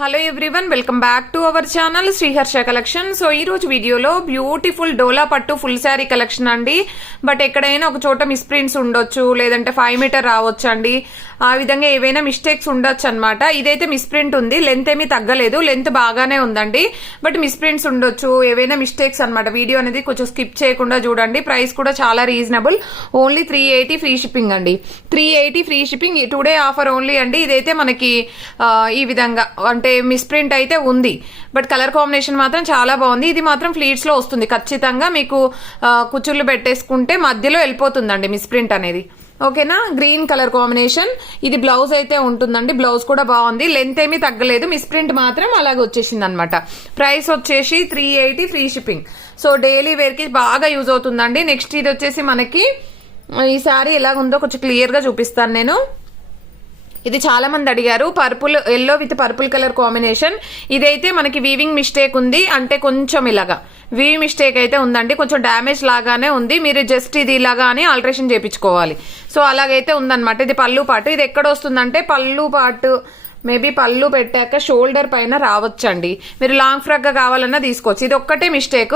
Hello everyone, welcome back to our channel Sriharsha collection. So ఈ రోజు వీడియోలో బ్యూటిఫుల్ డోలా పట్టు ఫుల్ శారీ కలెక్షన్ అండి. బట్ ఎక్కడైనా ఒక చోట మిస్ ప్రింట్స్ ఉండొచ్చు, లేదంటే 5 మీటర్ రావచ్చు అండి. ఆ విధంగా ఏవైనా మిస్టేక్స్ ఉండొచ్చు అనమాట. ఇదైతే మిస్ ప్రింట్ ఉంది, లెంత్ ఏమీ తగ్గలేదు, లెంత్ బాగానే ఉందండి. బట్ మిస్ ప్రింట్స్ ఉండొచ్చు, ఏవైనా మిస్టేక్స్ అనమాట. వీడియో అనేది కొంచెం స్కిప్ చేయకుండా చూడండి. ప్రైస్ కూడా చాలా రీజనబుల్, ఓన్లీ 380 ఫ్రీ షిప్పింగ్ అండి. 380 free shipping, today offer only అండి. ఇదైతే మనకి ఈ విధంగా అంటే మిస్ ప్రింట్ అయితే ఉంది, బట్ కలర్ కాంబినేషన్ మాత్రం చాలా బాగుంది. ఇది మాత్రం ఫ్లీట్స్ లో వస్తుంది ఖచ్చితంగా. మీకు కుచ్చుళ్ళు పెట్టేసుకుంటే మధ్యలో వెళ్ళిపోతుందండి మిస్ ప్రింట్ అనేది. ఓకేనా, గ్రీన్ కలర్ కాంబినేషన్. ఇది బ్లౌజ్ అయితే ఉంటుందండి, బ్లౌజ్ కూడా బాగుంది, లెంత్ ఏమీ తగ్గలేదు, మిస్ ప్రింట్ మాత్రం అలాగే వచ్చేసింది అనమాట. ప్రైస్ వచ్చేసి 380 free shipping. So daily wear కి బాగా యూజ్ అవుతుందండి. నెక్స్ట్ ఇది వచ్చేసి మనకి ఈ సారీ ఎలాగుందో కొంచెం క్లియర్ గా చూపిస్తాను నేను. ఇది చాలా మంది అడిగారు, purple yellow with purple colour combination. ఇదైతే మనకి వీవింగ్ మిస్టేక్ ఉంది, అంటే కొంచెం ఇలాగా వీవింగ్ మిస్టేక్ అయితే ఉందండి, కొంచెం డ్యామేజ్ లాగానే ఉంది. మీరు జస్ట్ ఇది ఇలాగా అని ఆల్టరేషన్ చేయించుకోవాలి. సో అలాగైతే ఉందన్నమాట. ఇది పళ్ళు పాటు. ఇది ఎక్కడ వస్తుందంటే పళ్ళు పాటు మేబీ పళ్ళు పెట్టాక షోల్డర్ పైన రావచ్చండి. మీరు లాంగ్ ఫ్రాక్ గా కావాలన్నా తీసుకోవచ్చు. ఇది ఒక్కటే మిస్టేక్,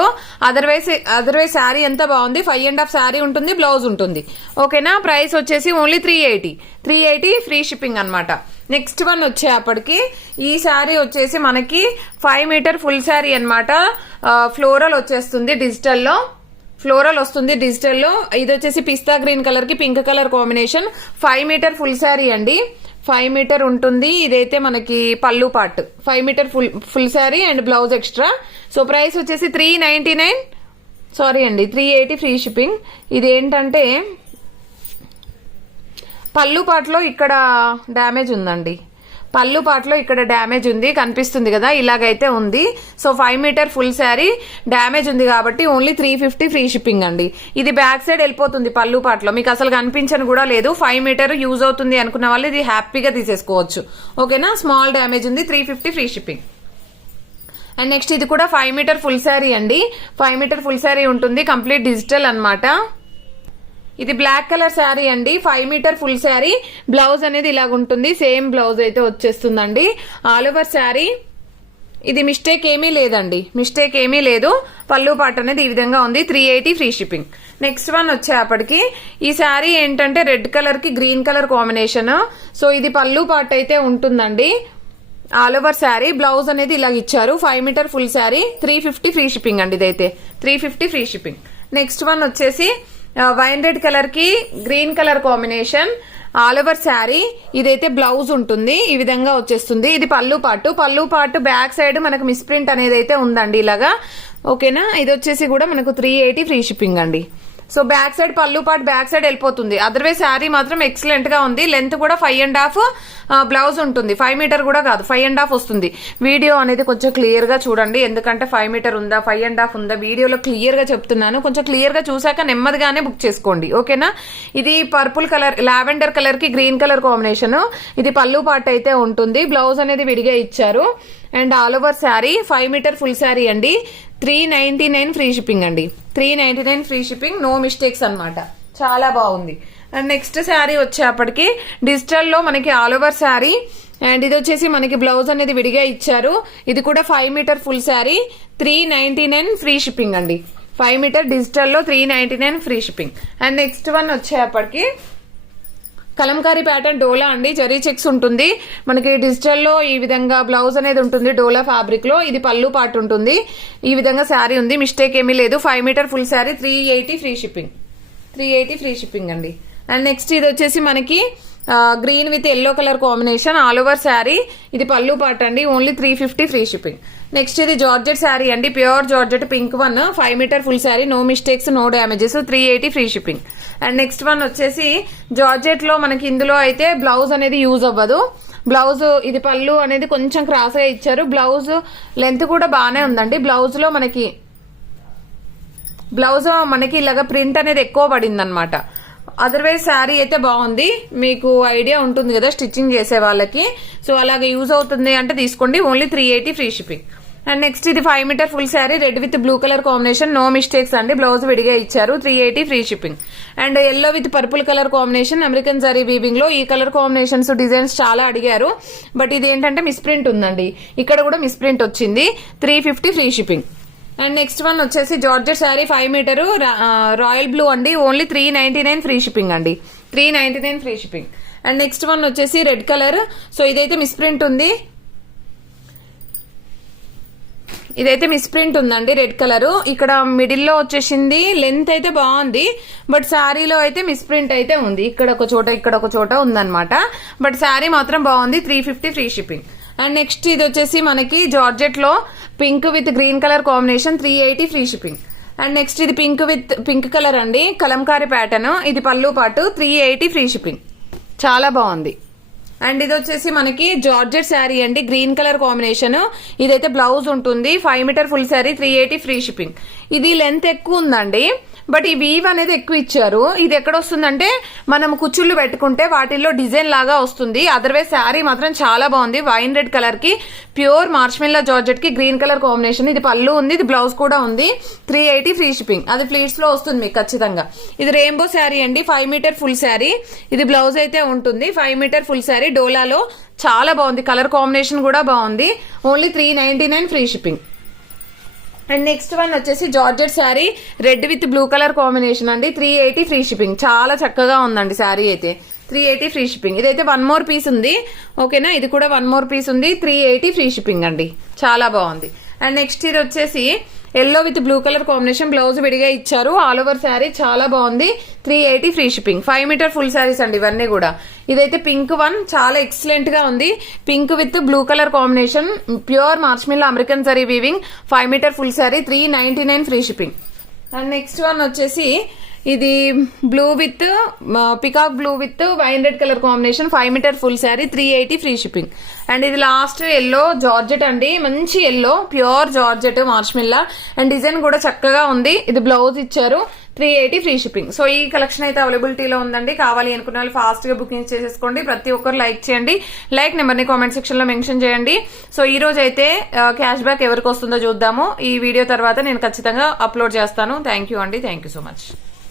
అదర్వైజ్ శారీ ఎంత బాగుంది. 5.5 శారీ ఉంటుంది, బ్లౌజ్ ఉంటుంది. ఓకేనా, ప్రైస్ వచ్చేసి ఓన్లీ 380 ఫ్రీ షిప్పింగ్ అనమాట. నెక్స్ట్ వన్ వచ్చేప్పటికి ఈ శారీ వచ్చేసి మనకి 5 మీటర్ ఫుల్ శారీ అనమాట. ఫ్లోరల్ వచ్చేస్తుంది, డిజిటల్లో ఫ్లోరల్ వస్తుంది డిజిటల్లో. ఇది వచ్చేసి పిస్తా గ్రీన్ కలర్ కి pink colour combination. 5 metre full sari అండి, 5 మీటర్ ఉంటుంది. ఇదైతే మనకి పళ్ళు part. 5 metre full sari and blouse extra. So price వచ్చేసి 380 ఫ్రీ షిప్పింగ్. ఇది ఏంటంటే పళ్ళు పాటలో ఇక్కడ డ్యామేజ్ ఉందండి, పళ్ళు పాటలో ఇక్కడ డ్యామేజ్ ఉంది, కనిపిస్తుంది కదా, ఇలాగైతే ఉంది. So 5 metre full sari damage ఉంది కాబట్టి ఓన్లీ 350 ఫ్రీ షిప్పింగ్ అండి. ఇది బ్యాక్ సైడ్ వెళ్ళిపోతుంది పళ్ళు పాటలో, మీకు అసలు కనిపించని కూడా లేదు. 5 మీటర్ యూజ్ అవుతుంది అనుకున్న వాళ్ళు ఇది హ్యాపీగా తీసేసుకోవచ్చు. ఓకేనా, స్మాల్ డ్యామేజ్ ఉంది, 350 ఫ్రీ షిప్పింగ్. అండ్ నెక్స్ట్ ఇది కూడా 5 మీటర్ ఫుల్ శారీ అండి. 5 మీటర్ ఫుల్ శారీ ఉంటుంది, కంప్లీట్ డిజిటల్ అన్నమాట. ఇది బ్లాక్ కలర్ శారీ అండి, 5 మీటర్ ఫుల్ శారీ. బ్లౌజ్ అనేది ఇలాగ ఉంటుంది, సేమ్ బ్లౌజ్ అయితే వచ్చేస్తుందండి. All over sari. ఇది మిస్టేక్ ఏమీ లేదండి, మిస్టేక్ ఏమీ లేదు. పళ్ళు పాట అనేది ఈ విధంగా ఉంది, 380 ఫ్రీ షిప్పింగ్. నెక్స్ట్ వన్ వచ్చేప్పటికి ఈ శారీ ఏంటంటే రెడ్ కలర్ కి గ్రీన్ కలర్ కాంబినేషన్. సో ఇది పళ్ళు పాట అయితే ఉంటుందండి. ఆల్ ఓవర్ శారీ, బ్లౌజ్ అనేది ఇలాగ ఇచ్చారు. 5 metre full sari, 350 free shipping అండి. ఇదైతే 350 ఫ్రీ షిప్పింగ్. నెక్స్ట్ వన్ వచ్చేసి వైన్ రెడ్ కలర్ కి green colour combination. All over sari. ఇదైతే బ్లౌజ్ ఉంటుంది, ఈ విధంగా వచ్చేస్తుంది. ఇది పళ్ళు పాటు బ్యాక్ సైడ్ మనకు మిస్ ప్రింట్ అనేది అయితే ఉందండి ఇలాగా. ఓకేనా, ఇది వచ్చేసి కూడా మనకు 380 ఫ్రీ షిప్పింగ్ అండి. సో బ్యాక్ సైడ్ పళ్ళు పాటు బ్యాక్ సైడ్ వెళ్ళిపోతుంది. అదర్వైజ్ శారీ మాత్రం ఎక్సలెంట్ గా ఉంది. లెంత్ కూడా 5.5 బ్లౌజ్ ఉంటుంది, 5 మీటర్ కూడా కాదు, 5.5 వస్తుంది. వీడియో అనేది కొంచెం క్లియర్ గా చూడండి, ఎందుకంటే 5 మీటర్ ఉందా 5.5 ఉందా వీడియోలో క్లియర్ గా చెప్తున్నాను. కొంచెం క్లియర్ గా చూసాక నెమ్మదిగానే బుక్ చేసుకోండి. ఓకేనా, ఇది పర్పుల్ కలర్ లావెండర్ కలర్ కి గ్రీన్ కలర్ కాంబినేషన్. ఇది పళ్ళు పాటు అయితే ఉంటుంది, బ్లౌజ్ అనేది విడిగా ఇచ్చారు. And all over sari 5 metre full sari అండి. 399 ఫ్రీ షిప్పింగ్ అండి. 399 ఫ్రీ షిప్పింగ్, నో మిస్టేక్స్ అనమాట. చాలా బాగుంది. అండ్ నెక్స్ట్ శారీ వచ్చేప్పటికి డిజిటల్ లో మనకి ఆల్ ఓవర్ శారీ. అండ్ ఇది వచ్చేసి మనకి బ్లౌజ్ అనేది విడిగా ఇచ్చారు. ఇది కూడా 5 metre full sari, 399 free shipping అండి. 5 మీటర్ డిజిటల్ లో 399 free shipping. And next one వచ్చేప్పటికి కలంకారీ ప్యాటర్న్ డోలా అండి, జరీ చెక్స్ ఉంటుంది మనకి డిజిటల్లో. ఈ విధంగా బ్లౌజ్ అనేది ఉంటుంది డోలా ఫ్యాబ్రిక్ లో. ఇది పళ్ళు పాటు ఉంటుంది, ఈ విధంగా శారీ ఉంది, మిస్టేక్ ఏమీ లేదు. 5 metre full sari, 380 free shipping. 380 free shipping అండి. అండ్ నెక్స్ట్ ఇది వచ్చేసి మనకి green with yellow colour combination. All over sari. ఇది పళ్ళు పాట అండి, ఓన్లీ 350 ఫ్రీ షిప్పింగ్. నెక్స్ట్ ఇది జార్జెట్ శారీ అండి, pure georgette pink one. 5 metre full sari, no mistakes, no damages, 380 free shipping. And next one వచ్చేసి జార్జెట్ లో మనకి ఇందులో అయితే బ్లౌజ్ అనేది యూజ్ అవ్వదు. బ్లౌజ్ ఇది పళ్ళు అనేది కొంచెం క్రాస్ గా ఇచ్చారు. బ్లౌజ్ లెంత్ కూడా బాగానే ఉందండి. బ్లౌజ్ లో మనకి ఇలాగా ప్రింట్ అనేది ఎక్కువ పడింది అనమాట. అదర్వైజ్ శారీ అయితే బాగుంది, మీకు ఐడియా ఉంటుంది కదా స్టిచ్చింగ్ చేసే వాళ్ళకి. సో అలాగే యూజ్ అవుతుంది అంటే తీసుకోండి, only 380 free shipping. And next ఇది 5 metre full sari red with blue colour combination, no mistakes అండి, బ్లౌజ్ విడిగా ఇచ్చారు, 380 free shipping. And yellow with purple colour combination, American zari weaving లో. ఈ కలర్ కాంబినేషన్స్ డిజైన్స్ చాలా అడిగారు, బట్ ఇది ఏంటంటే మిస్ప్రింట్ ఉందండి, ఇక్కడ కూడా మిస్ప్రింట్ వచ్చింది, 350 free shipping. And next one వచ్చేసి georgette sari 5 metre royal blue అండి, ఓన్లీ 399 ఫ్రీ షిప్పింగ్ అండి, 399 free shipping. And next one వచ్చేసి రెడ్ కలర్, సో ఇదైతే మిస్ప్రింట్ ఉంది, ఇదైతే మిస్ప్రింట్ ఉందండి రెడ్ కలర్. ఇక్కడ మిడిల్ లో వచ్చేసింది, లెంత్ అయితే బాగుంది, బట్ శారీలో అయితే మిస్ప్రింట్ అయితే ఉంది, ఇక్కడ ఒక చోట ఇక్కడ ఒక చోట ఉందన్నమాట, బట్ శారీ మాత్రం బాగుంది, 350 ఫ్రీ షిప్పింగ్. అండ్ నెక్స్ట్ ఇది వచ్చేసి మనకి జార్జెట్ లో pink with green colour combination, 380 free shipping. And next ఇది పింక్ కలర్ అండి, కలంకారీ ప్యాటర్న్, ఇది పళ్ళు పాటు, 380 ఫ్రీ షిప్పింగ్, చాలా బాగుంది. అండ్ ఇది వచ్చేసి మనకి జార్జెట్ శారీ అండి, గ్రీన్ కలర్ కాంబినేషన్, ఇదైతే బ్లౌజ్ ఉంటుంది, 5 metre full sari, 380 free shipping. ఇది లెంత్ ఎక్కువ ఉందండి, బట్ ఈ వీవ్ అనేది ఎక్కువ ఇచ్చారు. ఇది ఎక్కడ వస్తుందంటే మనం కుచ్చుళ్ళు పెట్టుకుంటే వాటిల్లో డిజైన్ లాగా వస్తుంది, అదర్వైజ్ శారీ మాత్రం చాలా బాగుంది. వైన్ రెడ్ కలర్ కి ప్యూర్ మార్ష్మెల్లా జార్జెట్ కి గ్రీన్ కలర్ కాంబినేషన్, ఇది పళ్ళు ఉంది, ఇది బ్లౌజ్ కూడా ఉంది, 380 ఫ్రీ షిప్పింగ్. అది ఫ్లీట్స్ లో వస్తుంది మీకు ఖచ్చితంగా. ఇది రెయిన్బో శారీ అండి, 5 మీటర్ ఫుల్ శారీ, ఇది బ్లౌజ్ అయితే ఉంటుంది, 5 మీటర్ ఫుల్ శారీ డోలాలో, చాలా బాగుంది, కలర్ కాంబినేషన్ కూడా బాగుంది, only 399 free shipping. And next one వచ్చేసి georgette sari red with blue colour combination అండి, 380 ఫ్రీ షిప్పింగ్, చాలా చక్కగా ఉందండి శారీ అయితే, 380 ఫ్రీ షిప్పింగ్. ఇదైతే 1 మోర్ పీస్ ఉంది, ఓకేనా, ఇది కూడా 1 మోర్ పీస్ ఉంది, 380 ఫ్రీ షిప్పింగ్ అండి, చాలా బాగుంది. అండ్ నెక్స్ట్ ఇది వచ్చేసి yellow with blue colour combination, blouse విడిగా ఇచ్చారు, ఆల్ ఓవర్ శారీ చాలా బాగుంది, 380 free shipping. 5 metre full saris అండి ఇవన్నీ కూడా. ఇదైతే పింక్ వన్, చాలా ఎక్సలెంట్ గా ఉంది, pink with blue colour combination, pure marshmallow American zari weaving, 5 metre full sari, 399 free shipping. And next one వచ్చేసి ఇది blue with peacock blue with wine red colour combination, 5 metre full sari, 380 free shipping. And ఇది last yellow georgette అండి, మంచి yellow, pure georgette marshmallow, and design కూడా చక్కగా ఉంది, ఇది blouse ఇచ్చారు, 380 ఫ్రీ షిప్పింగ్. సో ఈ కలెక్షన్ అయితే అవైలబిలిటీలో ఉందండి, కావాలి అనుకున్న వాళ్ళు ఫాస్ట్ గా బుకింగ్ చేసేసుకోండి. ప్రతి ఒక్కరు లైక్ చేయండి, లైక్ నెంబర్ ని కామెంట్ సెక్షన్ లో మెన్షన్ చేయండి. సో ఈ రోజు అయితే క్యాష్ బ్యాక్ ఎవరికి వస్తుందో చూద్దాము, ఈ వీడియో తర్వాత నేను ఖచ్చితంగా అప్లోడ్ చేస్తాను. థ్యాంక్ యూ అండి, థ్యాంక్ యూ సో మచ్.